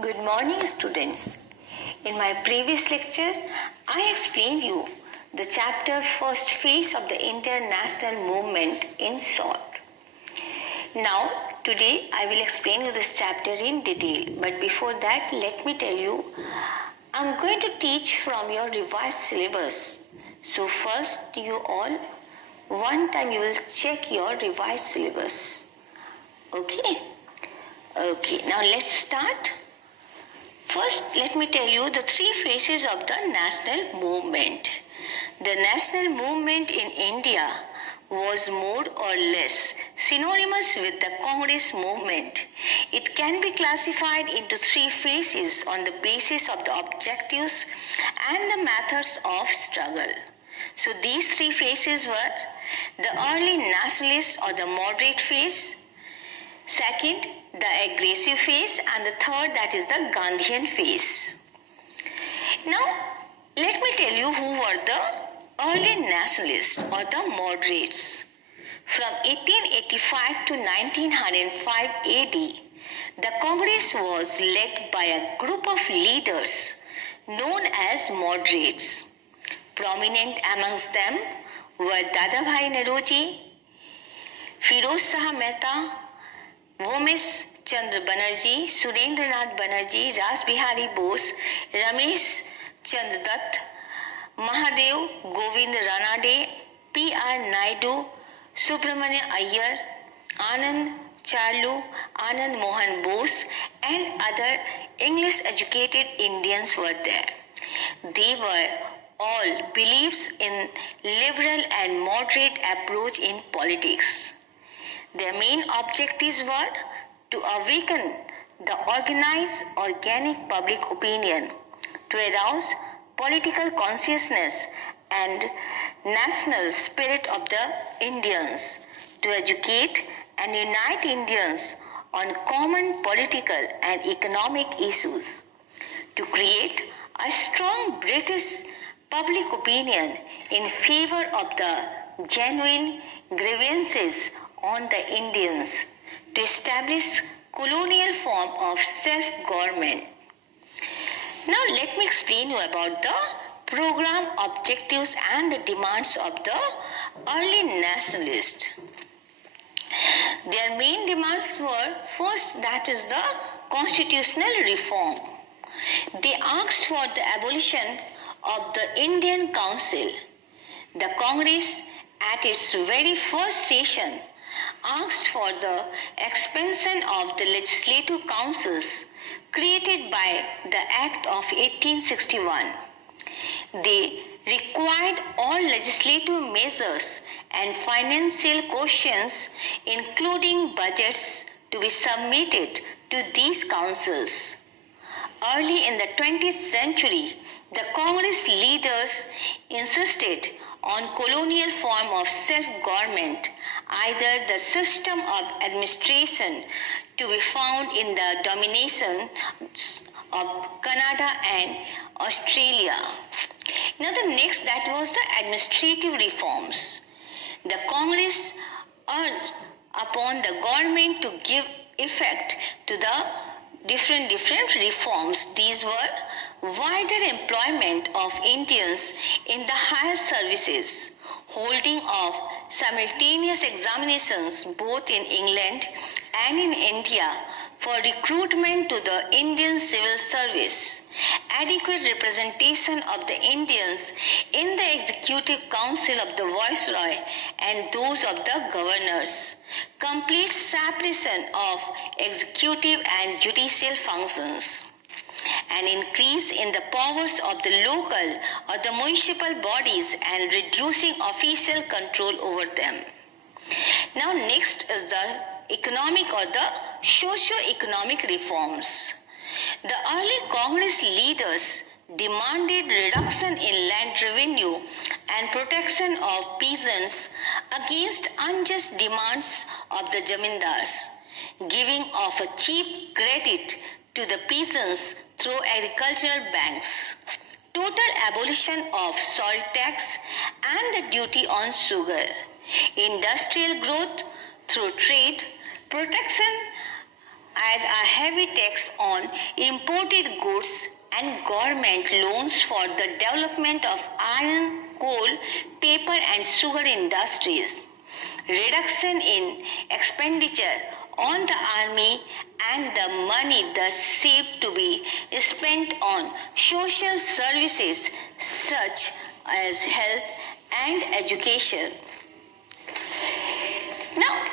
Good morning, students. In my previous lecture, I explained you the chapter first phase of the Indian national movement in short. Now, today I will explain you this chapter in detail. But before that, let me tell you, I'm going to teach from your revised syllabus. So first, you all, one time you will check your revised syllabus. Okay? Okay, now let's start. First, let me tell you the three phases of the national movement. The national movement in India was more or less synonymous with the Congress movement. It can be classified into three phases on the basis of the objectives and the methods of struggle. So these three phases were the early nationalist or the moderate phase, second, the aggressive phase, and the third, that is the Gandhian phase. Now, let me tell you who were the early nationalists or the moderates. From 1885 to 1905 AD, the Congress was led by a group of leaders known as moderates. Prominent amongst them were Dadabhai Naoroji, Firoz Shah Mehta, Vomis Chandra Banerjee, Surendranath Banerjee, Rasbihari Bose, Ramesh Chandra Dutt, Mahadev Govind Ranade, P.R. Naidu, Subramanya Iyer, Anand Charlu, Anand Mohan Bose, and other English educated Indians were there. They were all beliefs in liberal and moderate approach in politics. Their main objectives were to awaken the organized, organic public opinion, to arouse political consciousness and national spirit of the Indians, to educate and unite Indians on common political and economic issues, to create a strong British public opinion in favor of the genuine grievances on the Indians, to establish colonial form of self-government. Now let me explain you about the program, objectives and the demands of the early nationalists. Their main demands were, first, that is the constitutional reform. They asked for the abolition of the Indian Council. The Congress at its very first session asked for the expansion of the legislative councils created by the Act of 1861. They required all legislative measures and financial questions, including budgets, to be submitted to these councils. Early in the 20th century, the Congress leaders insisted on colonial form of self-government, either the system of administration to be found in the domination of Canada and Australia. Now the next, that was the administrative reforms. The Congress urged upon the government to give effect to the different reforms. These were wider employment of Indians in the higher services, holding of simultaneous examinations both in England and in India for recruitment to the Indian civil service, adequate representation of the Indians in the executive council of the viceroy and those of the governors, complete separation of executive and judicial functions, an increase in the powers of the local or the municipal bodies and reducing official control over them. Now next is the economic or the socio-economic reforms. The early Congress leaders demanded reduction in land revenue and protection of peasants against unjust demands of the jamindars, giving of a cheap credit to the peasants through agricultural banks, total abolition of salt tax and the duty on sugar, industrial growth through trade, protection add a heavy tax on imported goods and government loans for the development of iron, coal, paper and sugar industries. Reduction in expenditure on the army and the money thus saved to be spent on social services such as health and education. Now,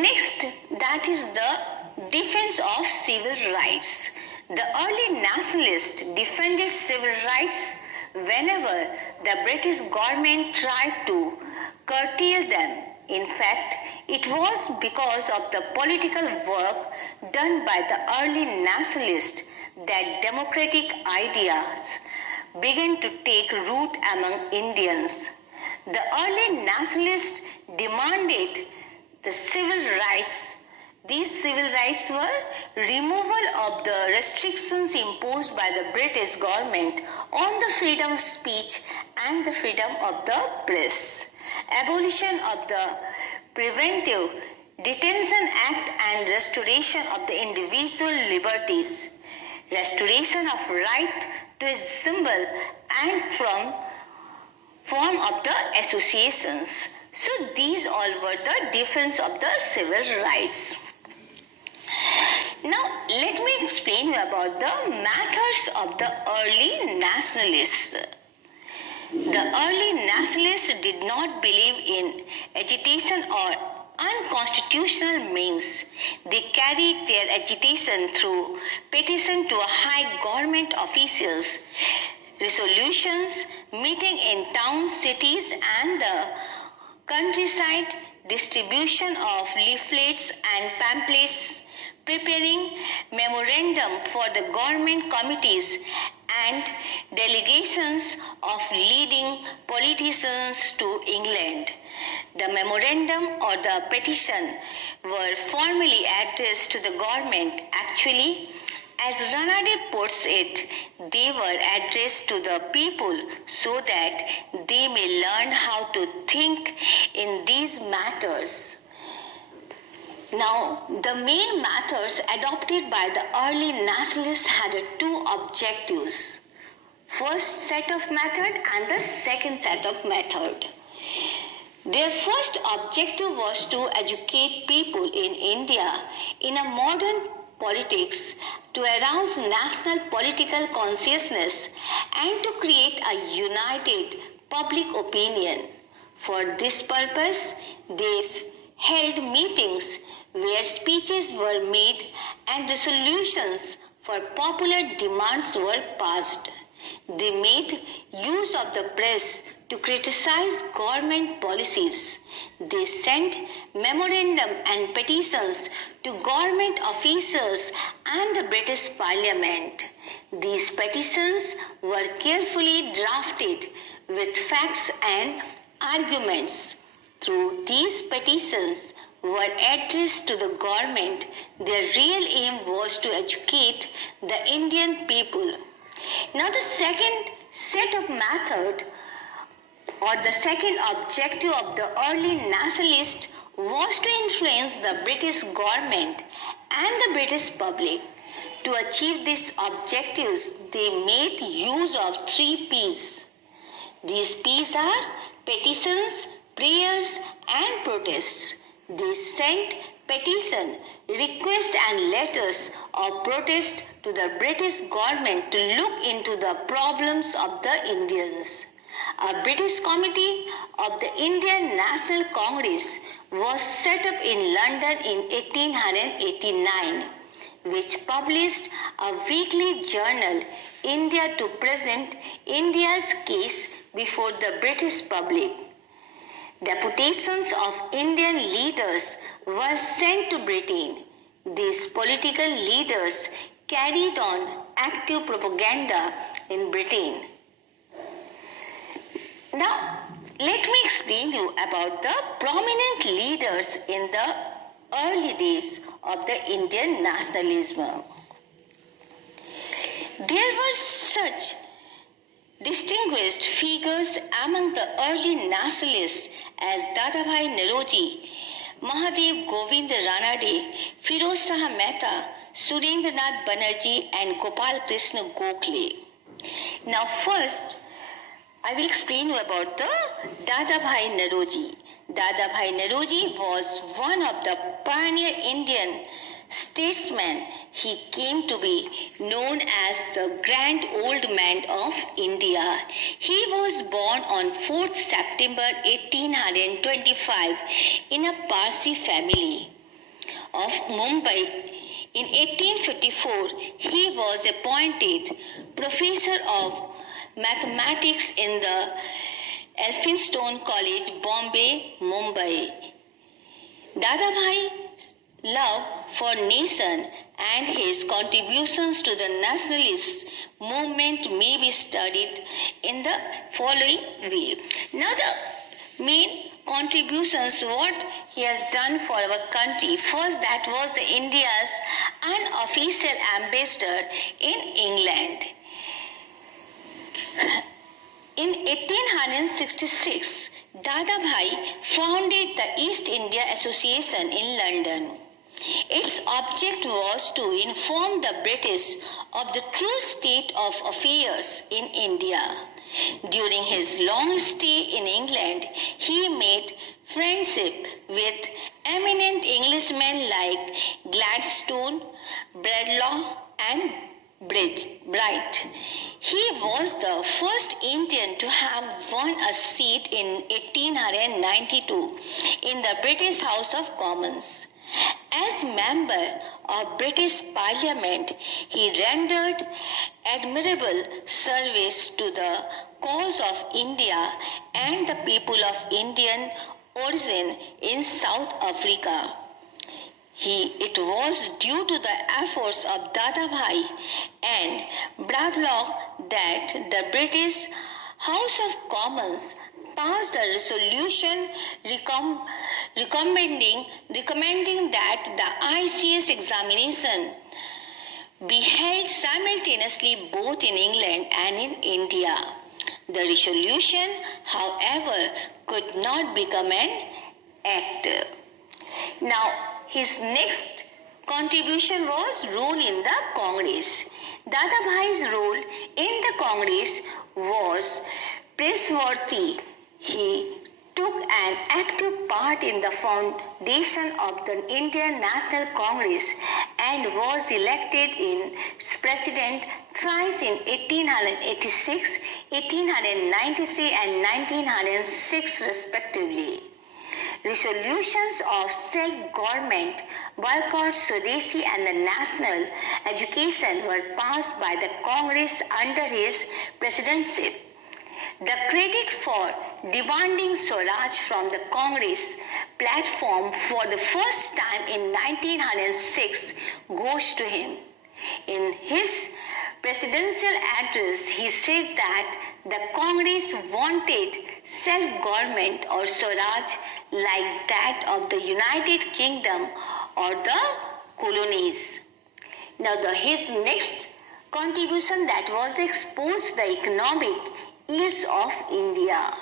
next, that is the defense of civil rights. The early nationalists defended civil rights whenever the British government tried to curtail them. In fact, it was because of the political work done by the early nationalists that democratic ideas began to take root among Indians. The early nationalists demanded the civil rights. These civil rights were removal of the restrictions imposed by the British government on the freedom of speech and the freedom of the press, abolition of the Preventive Detention Act and restoration of the individual liberties, restoration of right to assemble and form of the associations. So these all were the defense of the civil rights. Now let me explain you about the methods of the early nationalists. The early nationalists did not believe in agitation or unconstitutional means. They carried their agitation through petition to high government officials, resolutions, meeting in towns, cities and the countryside, distribution of leaflets and pamphlets, preparing memorandum for the government committees and delegations of leading politicians to England. The memorandum or the petition were formally addressed to the government. Actually, as Ranade puts it, they were addressed to the people so that they may learn how to think in these matters. Now, the main methods adopted by the early nationalists had two objectives. First set of method and the second set of method. Their first objective was to educate people in India in a modern politics, to arouse national political consciousness and to create a united public opinion. For this purpose, they held meetings where speeches were made and resolutions for popular demands were passed. They made use of the press to criticize government policies. They sent memorandum and petitions to government officials and the British Parliament. These petitions were carefully drafted with facts and arguments. Through these petitions were addressed to the government, their real aim was to educate the Indian people. Now the second set of method or the second objective of the early nationalists was to influence the British government and the British public. To achieve these objectives, they made use of 3 P's. These P's are petitions, prayers and protests. They sent petition, requests and letters of protest to the British government to look into the problems of the Indians. A British committee of the Indian National Congress was set up in London in 1889, which published a weekly journal, India, to present India's case before the British public. Deputations of Indian leaders were sent to Britain. These political leaders carried on active propaganda in Britain. Now, let me explain you about the prominent leaders in the early days of the Indian nationalism. There were such distinguished figures among the early nationalists as Dadabhai Naoroji, Mahadev Govind Ranade, Firoz Shah Mehta, Surendranath Banerjee and Gopal Krishna Gokhale. Now first, I will explain you about the Dadabhai Naroji. Dadabhai Naroji was one of the pioneer Indian statesmen. He came to be known as the Grand Old Man of India. He was born on 4th September 1825 in a Parsi family of Mumbai. In 1854, he was appointed professor of mathematics in the Elphinstone College, Bombay, Mumbai. Dadabhai's love for nation and his contributions to the nationalist movement may be studied in the following way. Now the main contributions what he has done for our country. First, that was the India's unofficial ambassador in England. In 1866, Dadabhai founded the East India Association in London. Its object was to inform the British of the true state of affairs in India. During his long stay in England, he made friendship with eminent Englishmen like Gladstone, Bradlaugh, and Bright. He was the first Indian to have won a seat in 1892 in the British House of Commons. As member of British Parliament, he rendered admirable service to the cause of India and the people of Indian origin in South Africa. It was due to the efforts of Dadabhai and Bradlaugh that the British House of Commons passed a resolution recommending that the ICS examination be held simultaneously both in England and in India. The resolution, however, could not become an act. Now, his next contribution was role in the Congress. Dadabhai's role in the Congress was praiseworthy. He took an active part in the foundation of the Indian National Congress and was elected in president thrice in 1886, 1893 and 1906 respectively. Resolutions of self-government, boycott, Swadeshi and the national education were passed by the Congress under his presidency. The credit for demanding Swaraj from the Congress platform for the first time in 1906 goes to him. In his presidential address, he said that the Congress wanted self-government or Swaraj like that of the United Kingdom or the colonies. Now his next contribution that was to expose the economic ills of India.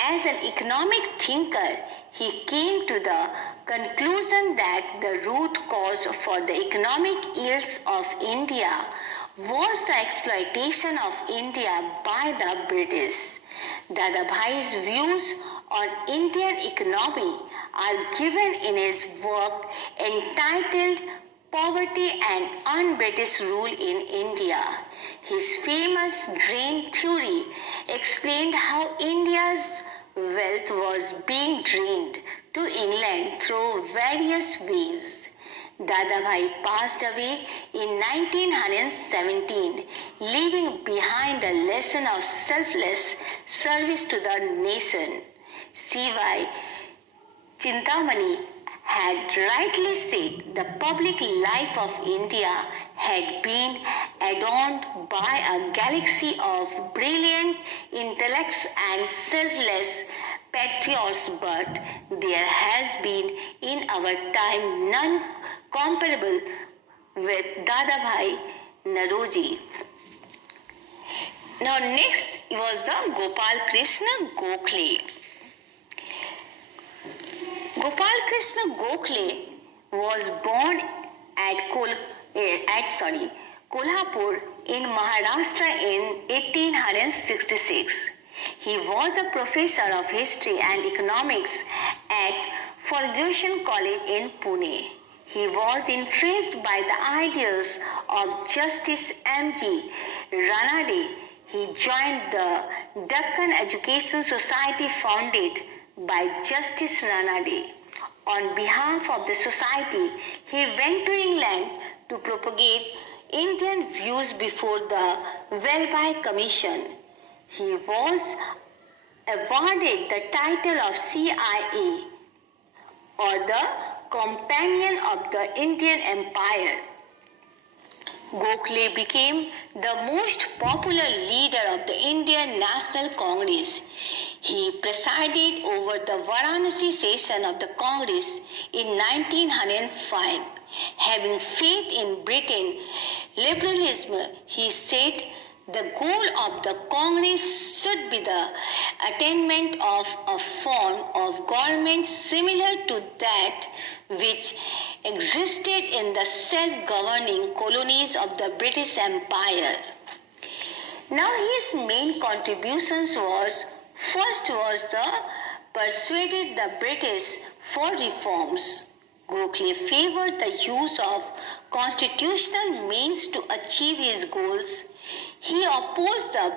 As an economic thinker, he came to the conclusion that the root cause for the economic ills of India was the exploitation of India by the British. Dadabhai's views on Indian economy are given in his work entitled Poverty and Un-British Rule in India. His famous drain theory explained how India's wealth was being drained to England through various ways. Dadabhai passed away in 1917, leaving behind a lesson of selfless service to the nation. C.Y. Chintamani had rightly said the public life of India had been adorned by a galaxy of brilliant intellects and selfless patriots, but there has been in our time none comparable with Dadabhai Naroji. Now next was the Gopal Krishna Gokhale. Gopal Krishna Gokhale was born at Kolhapur in Maharashtra in 1866. He was a professor of history and economics at Fergusson College in Pune. He was influenced by the ideals of Justice M.G. Ranade. He joined the Deccan Education Society founded by Justice Ranade. On behalf of the society, he went to England to propagate Indian views before the Welby Commission. He was awarded the title of CIA or the Companion of the Indian Empire. Gokhale became the most popular leader of the Indian National Congress. He presided over the Varanasi session of the Congress in 1905. Having faith in Britain liberalism, he said the goal of the Congress should be the attainment of a form of government similar to that which existed in the self-governing colonies of the British Empire. Now his main contributions first was the persuaded the British for reforms. Gokhale favored the use of constitutional means to achieve his goals. He opposed the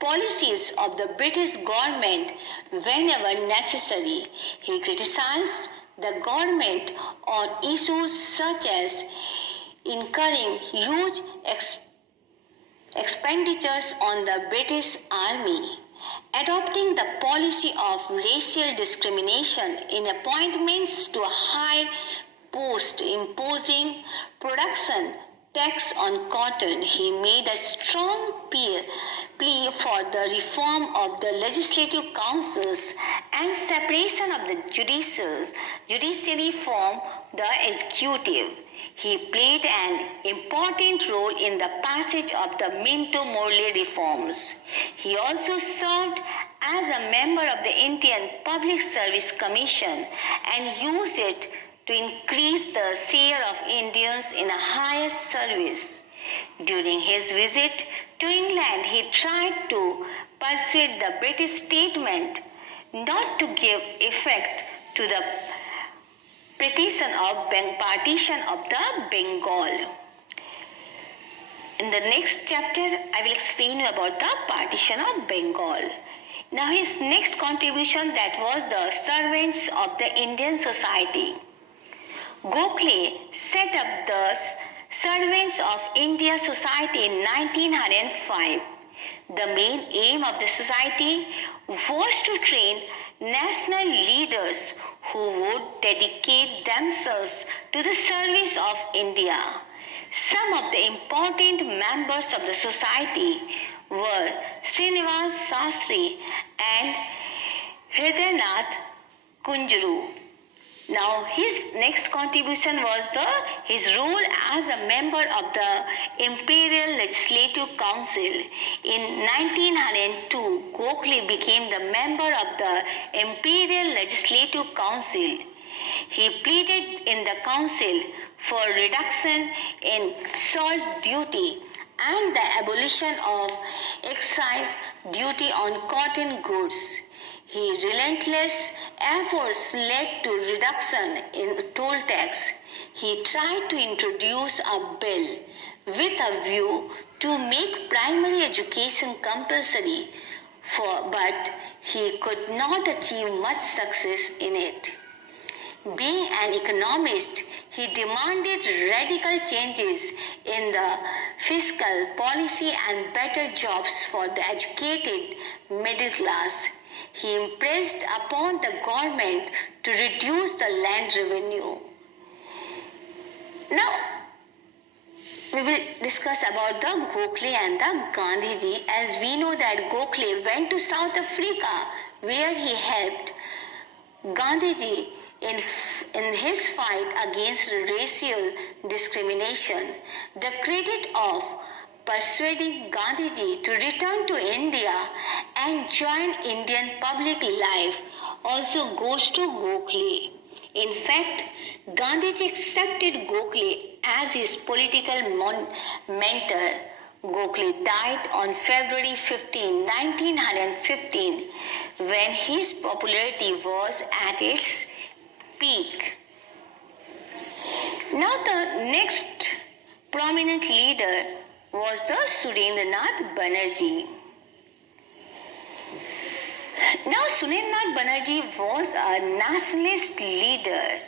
policies of the British government whenever necessary. He criticized the government on issues such as incurring huge expenditures on the British Army, adopting the policy of racial discrimination in appointments to a high post, imposing production tax on cotton. He made a strong plea for the reform of the legislative councils and separation of the judiciary from the executive. He played an important role in the passage of the Minto-Morley reforms. He also served as a member of the Indian Public Service Commission and used it to increase the share of Indians in a higher service. During his visit to England, he tried to persuade the British statement not to give effect to the partition of the Bengal. In the next chapter, I will explain about the partition of Bengal. Now his next contribution, that was the servants of the Indian society. Gokhale set up the Servants of India Society in 1905. The main aim of the society was to train national leaders who would dedicate themselves to the service of India. Some of the important members of the society were Srinivas Sastri and Hridainath Kunjuru. Now his next contribution was his role as a member of the Imperial Legislative Council. In 1902, Gokhale became the member of the Imperial Legislative Council. He pleaded in the council for reduction in salt duty and the abolition of excise duty on cotton goods. His relentless efforts led to reduction in toll tax. He tried to introduce a bill with a view to make primary education compulsory, but he could not achieve much success in it. Being an economist, he demanded radical changes in the fiscal policy and better jobs for the educated middle class. He impressed upon the government to reduce the land revenue. Now, we will discuss about the Gokhale and the Gandhiji, as we know that Gokhale went to South Africa where he helped Gandhiji in his fight against racial discrimination. The credit of persuading Gandhiji to return to India and join Indian public life also goes to Gokhale. In fact, Gandhiji accepted Gokhale as his political mentor. Gokhale died on February 15, 1915, when his popularity was at its peak. Now the next prominent leader was the Surendranath Banerjee. Now Surendranath Banerjee was a nationalist leader.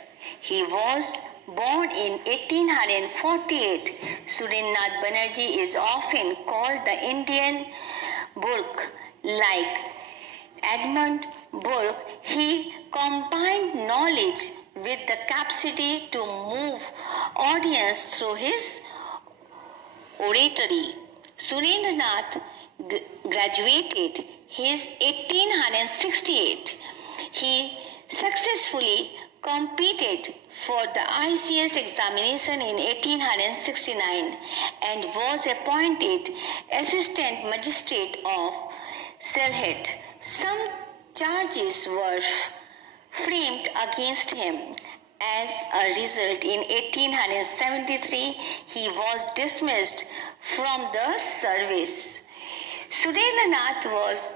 He was born in 1848. Surendranath Banerjee is often called the Indian Burke. Like Edmund Burke, he combined knowledge with the capacity to move audience through his oratory. Surendranath graduated his 1868. He successfully competed for the ICS examination in 1869 and was appointed assistant magistrate of Sylhet. Some charges were framed against him. As a result, in 1873, he was dismissed from the service. Surendranath was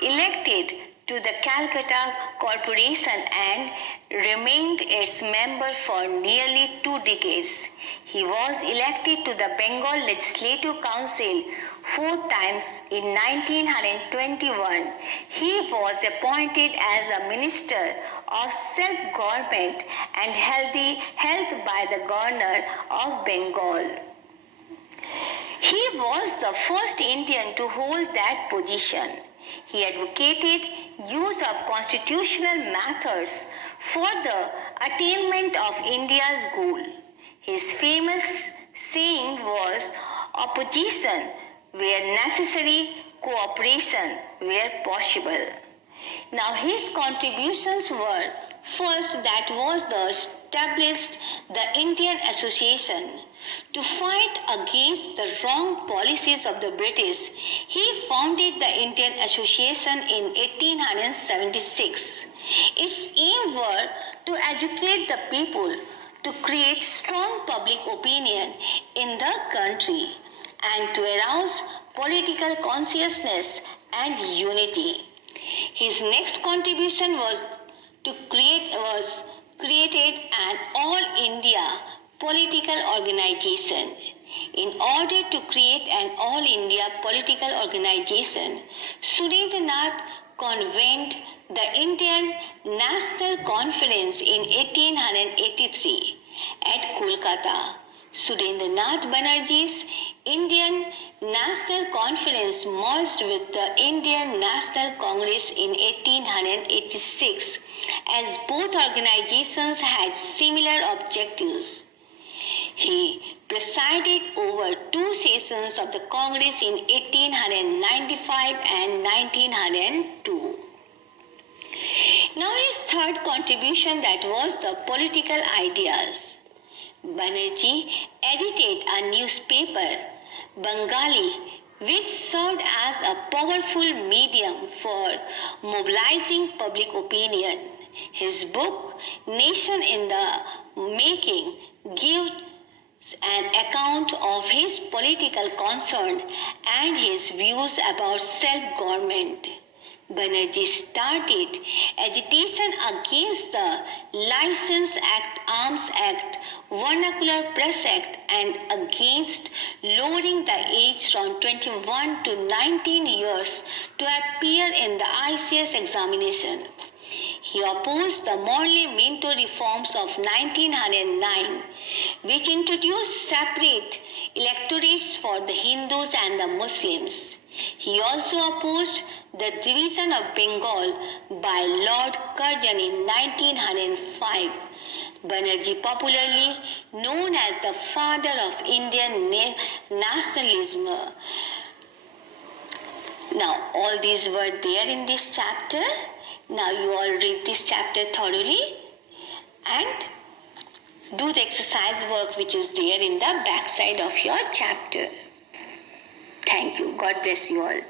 elected to the Calcutta Corporation and remained its member for nearly 2 decades. He was elected to the Bengal Legislative Council 4 times. In 1921, he was appointed as a Minister of Self-Government and Health by the Governor of Bengal. He was the first Indian to hold that position. He advocated use of constitutional methods for the attainment of India's goal. His famous saying was, "Opposition where necessary, cooperation where possible." Now his contributions were, first, that was the established the Indian Association to fight against the wrong policies of the British. He founded the Indian Association in 1876. Its aim were to educate the people, to create strong public opinion in the country, and to arouse political consciousness and unity. His next contribution was created an all-India political organization. In order to create an all-India political organization, Surendranath convened the Indian National Conference in 1883 at Kolkata. Surendranath Banerjee's Indian National Conference merged with the Indian National Congress in 1886, as both organizations had similar objectives. He presided over 2 sessions of the Congress in 1895 and 1902. Now his third contribution, that was the political ideas. Banerjee edited a newspaper, Bengali, which served as a powerful medium for mobilizing public opinion. His book, Nation in the Making, gives an account of his political concern and his views about self-government. Banerjee started agitation against the License Act, Arms Act, Vernacular Press Act, and against lowering the age from 21 to 19 years to appear in the ICS examination. He opposed the Morley Minto reforms of 1909, which introduced separate electorates for the Hindus and the Muslims. He also opposed the division of Bengal by Lord Curzon in 1905. Banerjee, popularly known as the father of Indian nationalism. Now, all these were there in this chapter. Now you all read this chapter thoroughly and do the exercise work which is there in the back side of your chapter. Thank you. God bless you all.